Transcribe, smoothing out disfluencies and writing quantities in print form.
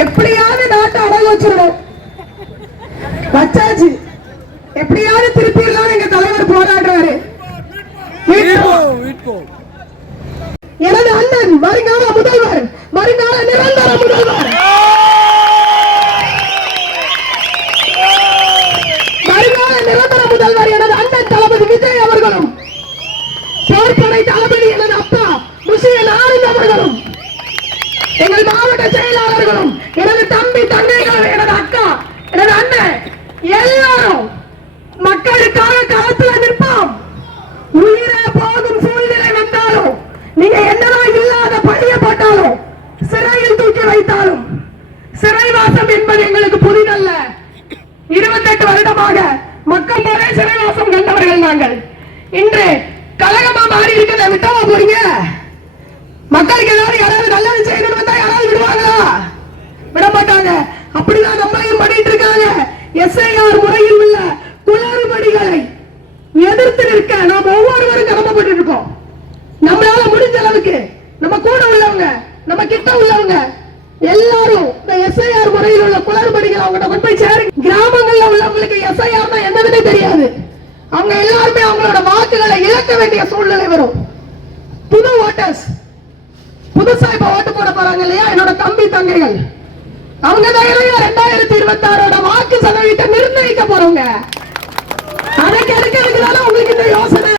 எப்படியாவது நாட்டை அடகு வச்சிடணும். வச்சாச்சு. எப்படியாவது திருப்பி எல்லாம் எங்க தலைவர் போராடுறாரு. எனது அண்ணன் வருங்கால முதல்வர், வருங்கால நிரந்தர முதல்வர், வருங்கால நிரந்தர முதல்வர் எனது அண்ணன் தளபதி விஜய் அவர்களும், போர்ப்படை தளபதி எனது அப்பா முஷியன் ஆனந்த் அவர்களும், எங்கள் மாவட்ட செயலாளர்களும், எனது தம்பி தங்கைகள், எனது அக்கா, எனது அண்ணன் எல்லாரும் மக்களுக்காக களத்துல நிற்போம். உயிரை போகும் சூழ்நிலை வந்தாலும், நீங்க என்னதான் இல்லாத பழிய போட்டாலும், சிறையில் தூக்கி வைத்தாலும், சிறைவாசம் என்பது எங்களுக்கு புதிதல்ல. 28 வருடமாக மக்கள் போல சிறைவாசம் கண்டவர்கள் நாங்கள். இன்று கழகமா மாறி இருக்கிறத விட்டவா போறீங்க? மக்களுக்கு யாராவது நல்லது செய்யணும் வந்தா யாராவது விடுவாங்களா? விட மாட்டாங்க. அப்படிதான் நம்மளையும் பண்ணிட்டு இருக்காங்க. SIR முறையில் உள்ள குளறுபடிகளை எதிர்த்து நிற்க நாம் ஒவ்வொருவரும் கடமைப்பட்டு இருக்கோம். நம்மளால முடிஞ்ச அளவுக்கு நம்ம கூட உள்ளவங்க, நம்ம கிட்ட உள்ளவங்க எல்லாரும் இந்த SIR முறையில் உள்ள குளறுபடிகளை அவங்க கொண்டு போய் சேருங்க. கிராமங்கள்ல உள்ளவங்களுக்கு SIR என்னதுன்னே தெரியாது. அவங்க எல்லாருமே அவங்களோட வாக்குகளை இழக்க வேண்டிய சூழ்நிலை வரும். புது ஓட்டர்ஸ், புதுசா இப்ப ஓட்டு போட போறாங்க இல்லையா, என்னோட தம்பி தங்கைகள், அவங்க தான் 2026 வாக்கு சதவீதத்தை நிர்ணயிக்க போறவங்க. அதை கெடுக்கிறதுக்கு தானே உங்களுக்கு இந்த யோசனை.